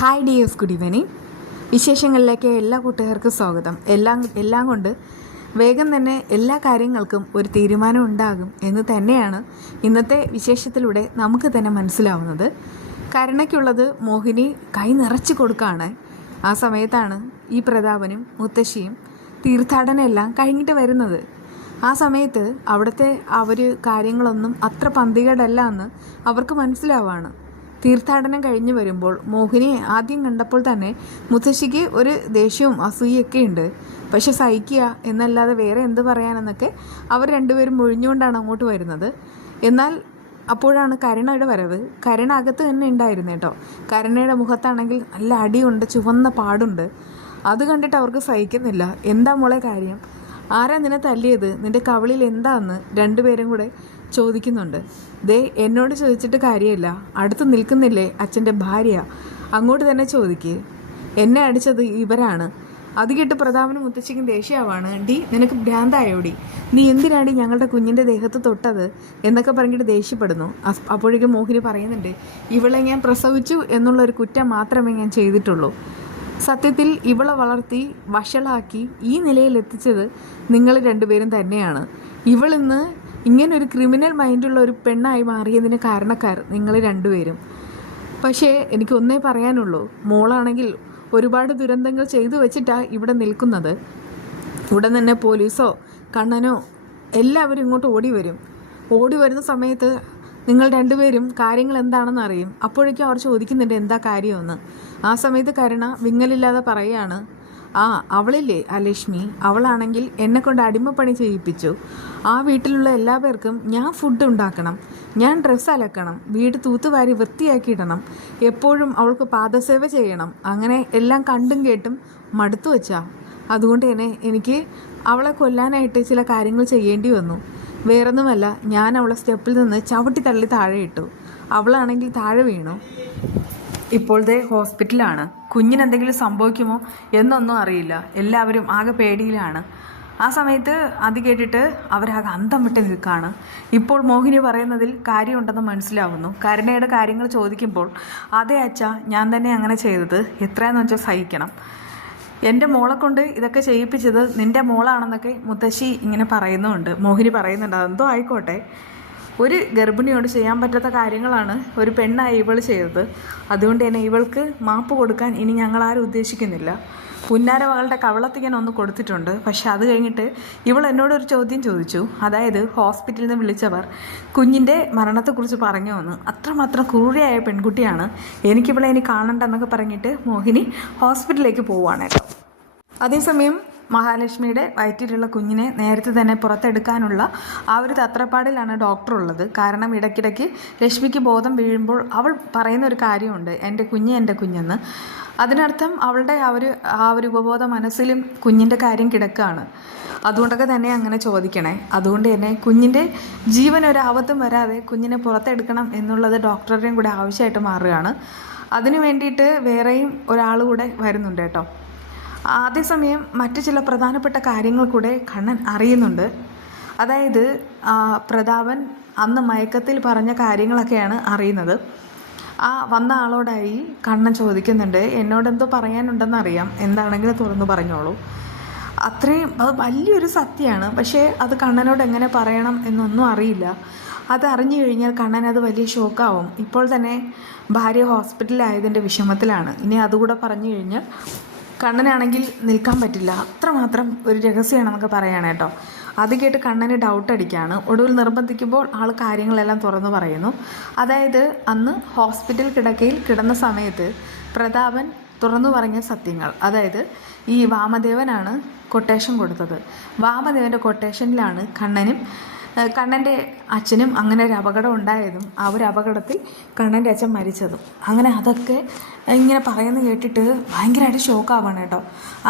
Hi dears, good evening. വിശേഷങ്ങളിലേക്ക് എല്ലാ കൂട്ടുകാർക്കും സ്വാഗതം. എല്ലാം കൊണ്ട് വേഗം തന്നെ എല്ലാ കാര്യങ്ങൾക്കും ഒരു തീരുമാനം ഉണ്ടാകും എന്ന് തന്നെയാണ് ഇന്നത്തെ വിശേഷത്തിലൂടെ നമുക്ക് തന്നെ മനസ്സിലാവുന്നത്. കരുണയ്ക്കുള്ളത് മോഹിനി കൈ നിറച്ച് കൊടുക്കുകയാണ്. ആ സമയത്താണ് ഈ പ്രതാപനും മുത്തശ്ശിയും തീർത്ഥാടനം എല്ലാം കഴിഞ്ഞിട്ട് വരുന്നത്. ആ സമയത്ത് അവിടുത്തെ കാര്യങ്ങളൊന്നും അത്ര പന്തികേടല്ല എന്ന് അവർക്ക് മനസ്സിലാവാണ്. തീർത്ഥാടനം കഴിഞ്ഞ് വരുമ്പോൾ മോഹിനിയെ ആദ്യം കണ്ടപ്പോൾ തന്നെ മുത്തശ്ശിക്ക് ഒരു ദേഷ്യവും അസൂയൊക്കെ ഉണ്ട്. പക്ഷെ സഹിക്കുക എന്നല്ലാതെ വേറെ എന്ത് പറയാനെന്നൊക്കെ അവർ രണ്ടുപേരും ഒഴിഞ്ഞുകൊണ്ടാണ് അങ്ങോട്ട് വരുന്നത്. എന്നാൽ അപ്പോഴാണ് കരുണയുടെ വരവ്. കരുണ അകത്ത് തന്നെ ഉണ്ടായിരുന്നു കേട്ടോ. കരുണയുടെ മുഖത്താണെങ്കിൽ നല്ല അടിയുണ്ട്, ചുവന്ന പാടുണ്ട്. അത് കണ്ടിട്ട് അവർക്ക് സഹിക്കുന്നില്ല. എന്താ മോളെ കാര്യം? ആരാ നിന്നെ തല്ലിയത്? നിൻ്റെ കവിളിൽ എന്താന്ന് രണ്ടുപേരും കൂടെ ചോദിക്കുന്നുണ്ട്. എന്നോട് ചോദിച്ചിട്ട് കാര്യമില്ല, അടുത്ത് നിൽക്കുന്നില്ലേ അച്ഛൻ്റെ ഭാര്യ, അങ്ങോട്ട് തന്നെ ചോദിക്ക്. എന്നെ അടിച്ചത് ഇവരാണ്. അത് കേട്ട് പ്രതാപനും മുത്തശ്ശിക്കും ദേഷ്യമാവാണ്. നിനക്ക് ഭ്രാന്തായോടി? നീ എന്തിനാടി ഞങ്ങളുടെ കുഞ്ഞിൻ്റെ ദേഹത്ത് തൊട്ടത് എന്നൊക്കെ പറഞ്ഞിട്ട് ദേഷ്യപ്പെടുന്നു. അപ്പോഴേക്കും മോഹിനി പറയുന്നുണ്ട്, ഇവളെ ഞാൻ പ്രസവിച്ചു എന്നുള്ളൊരു കുറ്റം മാത്രമേ ഞാൻ ചെയ്തിട്ടുള്ളൂ. സത്യത്തിൽ ഇവളെ വളർത്തി വഷളാക്കി ഈ നിലയിലെത്തിച്ചത് നിങ്ങൾ രണ്ടുപേരും തന്നെയാണ്. ഇവളിന്ന് ഇങ്ങനൊരു ക്രിമിനൽ മൈൻഡുള്ള ഒരു പെണ്ണായി മാറിയതിന് കാരണക്കാർ നിങ്ങൾ രണ്ടുപേരും. പക്ഷേ എനിക്കൊന്നേ പറയാനുള്ളൂ, മോളാണെങ്കിൽ ഒരുപാട് ദുരന്തങ്ങൾ ചെയ്തു വെച്ചിട്ടാണ് ഇവിടെ നിൽക്കുന്നത്. ഉടൻ തന്നെ പോലീസോ കണ്ണനോ എല്ലാവരും ഇങ്ങോട്ട് ഓടി വരുന്ന സമയത്ത് നിങ്ങൾ രണ്ടുപേരും കാര്യങ്ങൾ എന്താണെന്ന് അറിയും. അപ്പോഴേക്കും അവർ ചോദിക്കുന്നുണ്ട് എന്താ കാര്യമെന്ന്. ആ സമയത്ത് കരുണ വിങ്ങലില്ലാതെ പറയുകയാണ്, അവളില്ലേ ആ ലക്ഷ്മി, അവളാണെങ്കിൽ എന്നെ കൊണ്ട് അടിമപ്പണി ചെയ്യിപ്പിച്ചു. ആ വീട്ടിലുള്ള എല്ലാ പേർക്കും ഞാൻ ഫുഡ് ഉണ്ടാക്കണം, ഞാൻ ഡ്രസ്സ് അലക്കണം, വീട് തൂത്തുവാരി വൃത്തിയാക്കിയിടണം, എപ്പോഴും അവൾക്ക് പാദസേവ ചെയ്യണം. അങ്ങനെ എല്ലാം കണ്ടും കേട്ടും മടുത്തു വച്ചാ. അതുകൊണ്ട് തന്നെ എനിക്ക് അവളെ കൊല്ലാനായിട്ട് ചില കാര്യങ്ങൾ ചെയ്യേണ്ടി വന്നു. വേറൊന്നുമല്ല, ഞാൻ അവളെ സ്റ്റെപ്പിൽ നിന്ന് ചവിട്ടി തള്ളി താഴെ ഇട്ടു. അവളാണെങ്കിൽ താഴെ വീണു. ഇപ്പോഴത്തെ ഹോസ്പിറ്റലാണ്. കുഞ്ഞിനെന്തെങ്കിലും സംഭവിക്കുമോ എന്നൊന്നും അറിയില്ല. എല്ലാവരും ആകെ പേടിയിലാണ്. ആ സമയത്ത് അത് കേട്ടിട്ട് അവരാകെ അന്തം വിട്ട് നിൽക്കുകയാണ്. ഇപ്പോൾ മോഹിനി പറയുന്നതിൽ കാര്യമുണ്ടെന്ന് മനസ്സിലാവുന്നു. കരുണയുടെ കാര്യങ്ങൾ ചോദിക്കുമ്പോൾ അതേ അച്ഛ, ഞാൻ തന്നെ അങ്ങനെ ചെയ്തത്, എത്രയാണെന്ന് വെച്ചാൽ സഹിക്കണം. എൻ്റെ മോളെ കൊണ്ട് ഇതൊക്കെ ചെയ്യിപ്പിച്ചത് നിൻ്റെ മോളാണെന്നൊക്കെ മുത്തശ്ശി ഇങ്ങനെ പറയുന്നുണ്ട്. മോഹിനി പറയുന്നുണ്ട്, അതെന്തോ ആയിക്കോട്ടെ, ഒരു ഗർഭിണിയോട് ചെയ്യാൻ പറ്റാത്ത കാര്യങ്ങളാണ് ഒരു പെണ്ണായി ഇവൾ ചെയ്തത്. അതുകൊണ്ട് തന്നെ ഇവൾക്ക് മാപ്പ് കൊടുക്കാൻ ഇനി ഞങ്ങളാരും ഉദ്ദേശിക്കുന്നില്ല. പുന്നാര മകളുടെ കവളത്തിക്കാൻ ഒന്ന് കൊടുത്തിട്ടുണ്ട്. പക്ഷെ അത് കഴിഞ്ഞിട്ട് ഇവൾ എന്നോടൊരു ചോദ്യം ചോദിച്ചു. അതായത് ഹോസ്പിറ്റലിൽ നിന്ന് വിളിച്ചവർ കുഞ്ഞിൻ്റെ മരണത്തെക്കുറിച്ച് പറഞ്ഞു വന്നു. അത്രമാത്രം ക്രൂരയായ പെൺകുട്ടിയാണ്, എനിക്കിവളെ ഇനി കാണണ്ടെന്നൊക്കെ പറഞ്ഞിട്ട് മോഹിനി ഹോസ്പിറ്റലിലേക്ക് പോവുകയാണ് കേട്ടോ. അതേസമയം മഹാലക്ഷ്മിയുടെ വയറ്റിലുള്ള കുഞ്ഞിനെ നേരത്തെ തന്നെ പുറത്തെടുക്കാനുള്ള ആ ഒരു തത്രപ്പാടിലാണ് ഡോക്ടർ ഉള്ളത്. കാരണം ഇടയ്ക്കിടയ്ക്ക് ലക്ഷ്മിക്ക് ബോധം വീഴുമ്പോൾ അവൾ പറയുന്ന ഒരു കാര്യമുണ്ട്, എൻ്റെ കുഞ്ഞെന്ന്. അതിനർത്ഥം അവളുടെ ആ ഒരു ഉപബോധ മനസ്സിലും കുഞ്ഞിൻ്റെ കാര്യം കിടക്കുകയാണ്. അതുകൊണ്ടൊക്കെ തന്നെ അങ്ങനെ ചോദിക്കണേ. അതുകൊണ്ട് തന്നെ കുഞ്ഞിൻ്റെ ജീവൻ ഒരു ആപത്തും വരാതെ കുഞ്ഞിനെ പുറത്തെടുക്കണം എന്നുള്ളത് ഡോക്ടറുടെയും കൂടെ ആവശ്യമായിട്ട് മാറുകയാണ്. അതിനു വേണ്ടിയിട്ട് വേറെയും ഒരാൾ കൂടെ വരുന്നുണ്ട് കേട്ടോ. അതേസമയം മറ്റു ചില പ്രധാനപ്പെട്ട കാര്യങ്ങൾ കൂടെ കണ്ണൻ അറിയുന്നുണ്ട്. അതായത് പ്രതാപൻ അന്ന് മയക്കത്തിൽ പറഞ്ഞ കാര്യങ്ങളൊക്കെയാണ് അറിയുന്നത്. വന്ന ആളോടായി കണ്ണൻ ചോദിക്കുന്നുണ്ട്, എന്നോടെന്തോ പറയാനുണ്ടെന്നറിയാം, എന്താണെങ്കിലും തുറന്നു പറഞ്ഞോളൂ. അത്രയും അത് വലിയൊരു സത്യമാണ്. പക്ഷേ അത് കണ്ണനോട് എങ്ങനെ പറയണം എന്നൊന്നും അറിയില്ല. അത് അറിഞ്ഞു കഴിഞ്ഞാൽ കണ്ണൻ അത് വലിയ ഷോക്കാവും. ഇപ്പോൾ തന്നെ ഭാര്യ ഹോസ്പിറ്റലിലായതിൻ്റെ വിഷമത്തിലാണ്. ഇനി അതുകൂടെ പറഞ്ഞു കഴിഞ്ഞാൽ കണ്ണനാണെങ്കിൽ നിൽക്കാൻ പറ്റില്ല. അത്രമാത്രം ഒരു രഹസ്യമാണെന്നൊക്കെ പറയാണ് കേട്ടോ. അത് കേട്ട് കണ്ണന് ഡൗട്ട് അടിക്കുകയാണ്. ഒടുവിൽ നിർബന്ധിക്കുമ്പോൾ ആൾ കാര്യങ്ങളെല്ലാം തുറന്നു പറയുന്നു. അതായത് അന്ന് ഹോസ്പിറ്റൽ കിടക്കയിൽ കിടന്ന സമയത്ത് പ്രതാപൻ തുറന്നു പറഞ്ഞ സത്യങ്ങൾ. അതായത് ഈ വാമദേവനാണ് കൊട്ടേഷൻ കൊടുത്തത്. വാമദേവൻ്റെ കൊട്ടേഷനിലാണ് കണ്ണൻ്റെ അച്ഛനും അങ്ങനെ ഒരു അപകടം ഉണ്ടായതും ആ ഒരു അപകടത്തിൽ കണ്ണൻ്റെ അച്ഛൻ മരിച്ചതും. അങ്ങനെ അതൊക്കെ ഇങ്ങനെ പറയുന്നത് കേട്ടിട്ട് ഭയങ്കരമായിട്ട് ഷോക്കാവാണ് കേട്ടോ.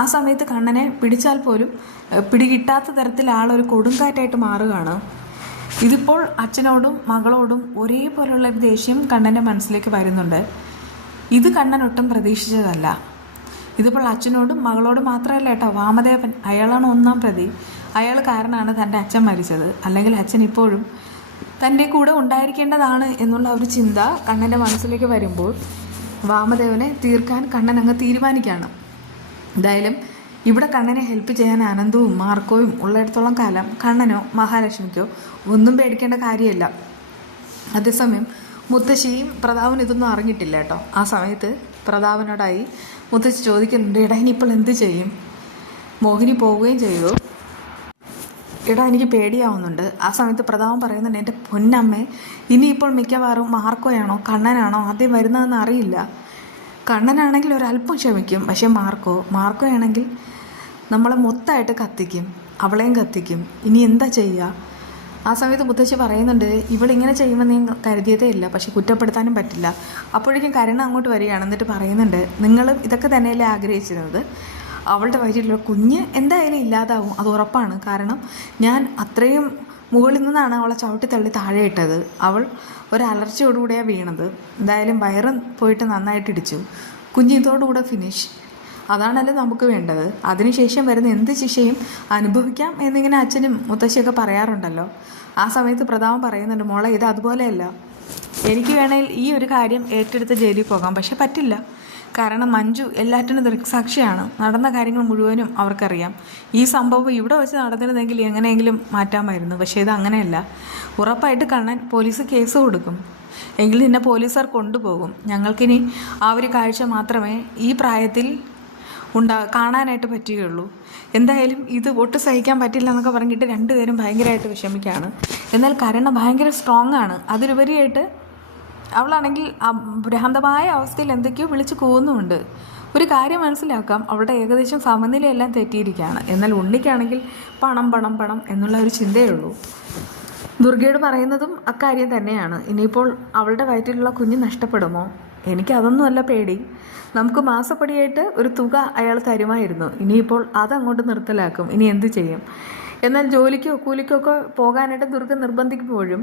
ആ സമയത്ത് കണ്ണനെ പിടിച്ചാൽ പോലും പിടികിട്ടാത്ത തരത്തിൽ ആളൊരു കൊടുങ്കാറ്റായിട്ട് മാറുകയാണ്. ഇതിപ്പോൾ അച്ഛനോടും മകളോടും ഒരേപോലെയുള്ള ഒരു ദേഷ്യം കണ്ണൻ്റെ മനസ്സിലേക്ക് വരുന്നുണ്ട്. ഇത് കണ്ണൻ ഒട്ടും പ്രതീക്ഷിച്ചതല്ല. ഇതിപ്പോൾ അച്ഛനോടും മകളോടും മാത്രമല്ല കേട്ടോ, വാമദേവൻ അയാളാണ് ഒന്നാം പ്രതി. അയാൾ കാരണമാണ് തൻ്റെ അച്ഛൻ മരിച്ചത്. അല്ലെങ്കിൽ അച്ഛൻ ഇപ്പോഴും തൻ്റെ കൂടെ ഉണ്ടായിരിക്കേണ്ടതാണ് എന്നുള്ള ഒരു ചിന്ത കണ്ണൻ്റെ മനസ്സിലേക്ക് വരുമ്പോൾ വാമദേവനെ തീർക്കാൻ കണ്ണൻ അങ്ങ് തീരുമാനിക്കുകയാണ്. എന്തായാലും ഇവിടെ കണ്ണനെ ഹെൽപ്പ് ചെയ്യാൻ അനന്തവും മാർക്കോയും ഉള്ളിടത്തോളം കാലം കണ്ണനോ മഹാലക്ഷ്മിക്കോ ഒന്നും പേടിക്കേണ്ട കാര്യമില്ല. അതേസമയം മുത്തശ്ശിയും പ്രതാപനും ഇതൊന്നും അറിഞ്ഞിട്ടില്ല കേട്ടോ. ആ സമയത്ത് പ്രതാപനോടായി മുത്തശ്ശി ചോദിക്കുന്നുണ്ട്, എടാ ഇനിയിപ്പോൾ എന്ത് ചെയ്യും? മോഹിനി പോവുകയും ചെയ്തു. എടാ എനിക്ക് പേടിയാവുന്നുണ്ട്. ആ സമയത്ത് പ്രതാപൻ പറയുന്നുണ്ട്, എൻ്റെ പൊന്നമ്മേ, ഇനിയിപ്പോൾ മിക്കവാറും മാർക്കോയാണോ കണ്ണനാണോ ആദ്യം വരുന്നതെന്ന് അറിയില്ല. കണ്ണനാണെങ്കിൽ ഒരല്പം ക്ഷമിക്കും, പക്ഷേ മാർക്കോ ആണെങ്കിൽ നമ്മളെ മൊത്തമായിട്ട് കത്തിക്കും, അവളെയും കത്തിക്കും. ഇനി എന്താ ചെയ്യുക? ആ സമയത്ത് മുത്തശ്ശി പറയുന്നുണ്ട്, ഇവളിങ്ങനെ ചെയ്യുമെന്ന് ഞാൻ കരുതിയതേ ഇല്ല, പക്ഷെ കുറ്റപ്പെടുത്താനും പറ്റില്ല. അപ്പോഴേക്കും കരുണ അങ്ങോട്ട് വരികയാണ്. എന്നിട്ട് പറയുന്നുണ്ട്, നിങ്ങളും ഇതൊക്കെ തന്നെയല്ലേ ആഗ്രഹിച്ചിരുന്നത്? അവളുടെ വയറ്റിലുള്ള കുഞ്ഞ് എന്തായാലും ഇല്ലാതാവും, അത് ഉറപ്പാണ്. കാരണം ഞാൻ അത്രയും മുകളിൽ നിന്നാണ് അവളെ ചവിട്ടിത്തള്ളി താഴെ ഇട്ടത്. അവൾ ഒരലർച്ചയോടുകൂടിയാണ് വീണത്. എന്തായാലും വയറും പോയിട്ട് നന്നായിട്ട് ഇടിച്ചു. കുഞ്ഞിതോടുകൂടെ ഫിനിഷ്. അതാണല്ലോ നമുക്ക് വേണ്ടത്. അതിനുശേഷം വരുന്ന എന്ത് ശിക്ഷയും അനുഭവിക്കാം എന്നിങ്ങനെ അച്ഛനും മുത്തശ്ശിയൊക്കെ പറയാറുണ്ടല്ലോ. ആ സമയത്ത് പ്രതാപൻ പറയുന്നുണ്ട്, മോളെ ഇത് അതുപോലെയല്ല. എനിക്ക് വേണേൽ ഈ ഒരു കാര്യം ഏറ്റെടുത്ത് ജയിലിൽ പോകാം, പക്ഷെ പറ്റില്ല. കാരണം മഞ്ജു എല്ലാറ്റിനും ദൃക്സാക്ഷിയാണ്. നടന്ന കാര്യങ്ങൾ മുഴുവനും അവർക്കറിയാം. ഈ സംഭവം ഇവിടെ വെച്ച് നടന്നിരുന്നെങ്കിൽ എങ്ങനെയെങ്കിലും മാറ്റാമായിരുന്നു. പക്ഷേ ഇത് അങ്ങനെയല്ല. ഉറപ്പായിട്ട് കണ്ണൻ പോലീസ് കേസ് കൊടുക്കും. എങ്കിൽ നിന്നെ പോലീസുകാർ കൊണ്ടുപോകും. ഞങ്ങൾക്കിനി ആ ഒരു കാഴ്ച മാത്രമേ ഈ പ്രായത്തിൽ കാണാനായിട്ട് പറ്റുകയുള്ളൂ. എന്തായാലും ഇത് ഒട്ടും സഹിക്കാൻ പറ്റില്ല എന്നൊക്കെ പറഞ്ഞിട്ട് രണ്ടുപേരും ഭയങ്കരമായിട്ട് വിഷമിക്കുകയാണ്. എന്നാൽ കരുണ ഭയങ്കര സ്ട്രോങ് ആണ്. അതിലുപരിയായിട്ട് അവളാണെങ്കിൽ ഭ്രാന്തമായ അവസ്ഥയിൽ എന്തൊക്കെയോ വിളിച്ച് കൂവുന്നുമുണ്ട്. ഒരു കാര്യം മനസ്സിലാക്കാം, അവളുടെ ഏകദേശം സമനിലയെല്ലാം തെറ്റിയിരിക്കുകയാണ്. എന്നാൽ ഉണ്ണിക്കാണെങ്കിൽ പണം പണം പണം എന്നുള്ള ഒരു ചിന്തയേ ഉള്ളൂ. ദുർഗയോട് പറയുന്നതും അക്കാര്യം തന്നെയാണ്. ഇനിയിപ്പോൾ അവളുടെ വയറ്റിലുള്ള കുഞ്ഞ് നഷ്ടപ്പെടുമോ? എനിക്കതൊന്നുമല്ല പേടി. നമുക്ക് മാസപ്പടിയായിട്ട് ഒരു തുക അയാൾ തരുമായിരുന്നു. ഇനിയിപ്പോൾ അതങ്ങോട്ട് നിർത്തലാക്കും. ഇനി എന്ത് ചെയ്യും? എന്നാൽ ജോലിക്കോ കൂലിക്കോ ഒക്കെ പോകാനായിട്ട് ദുർഗ നിർബന്ധിക്കുമ്പോഴും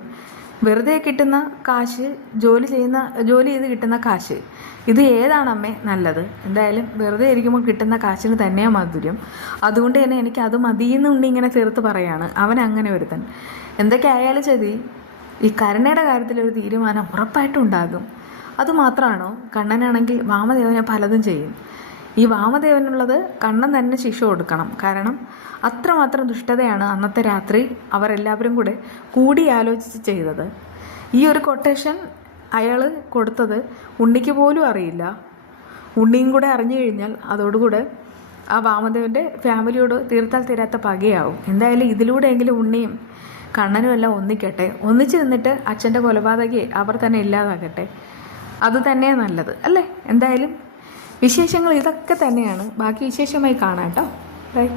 വെറുതെ കിട്ടുന്ന കാശ്, ജോലി ചെയ്ത് കിട്ടുന്ന കാശ്, ഇത് ഏതാണമ്മേ നല്ലത്? എന്തായാലും വെറുതെ ഇരിക്കുമ്പോൾ കിട്ടുന്ന കാശിന് തന്നെയാണ് മാധുര്യം. അതുകൊണ്ട് തന്നെ എനിക്ക് അത് മതിയെന്നുണ്ട് ഇങ്ങനെ തീർത്ത് പറയാണ്. അവൻ അങ്ങനെ ഒരുത്തൻ. എന്തൊക്കെ ആയാലും ശരി, ഈ കരുണയുടെ കാര്യത്തിലൊരു തീരുമാനം ഉറപ്പായിട്ടും ഉണ്ടാകും. അതുമാത്രമാണോ? കണ്ണനാണെങ്കിൽ വാമദേവനെ പലതും ചെയ്യും. ഈ വാമദേവനുള്ളത് കണ്ണൻ തന്നെ ശിക്ഷ കൊടുക്കണം. കാരണം അത്രമാത്രം ദുഷ്ടതയാണ് അന്നത്തെ രാത്രി അവരെല്ലാവരും കൂടി ആലോചിച്ച് ചെയ്തത്. ഈ ഒരു കൊട്ടേഷൻ അയാൾ കൊടുത്തത് ഉണ്ണിക്ക് പോലും അറിയില്ല. ഉണ്ണിയും കൂടെ അറിഞ്ഞു കഴിഞ്ഞാൽ അതോടുകൂടെ ആ വാമദേവൻ്റെ ഫാമിലിയോട് തീർത്താൽ തീരാത്ത പകയാവും. എന്തായാലും ഇതിലൂടെയെങ്കിലും ഉണ്ണിയും കണ്ണനും എല്ലാം ഒന്നിക്കട്ടെ. ഒന്നിച്ച് നിന്നിട്ട് അച്ഛൻ്റെ കൊലപാതകയെ അവർ തന്നെ ഇല്ലാതാക്കട്ടെ. അത് തന്നെയാണ് നല്ലത് അല്ലേ? എന്തായാലും വിശേഷങ്ങൾ ഇതൊക്കെ തന്നെയാണ്. ബാക്കി വിശേഷമായി കാണാം കേട്ടോ. ബൈ.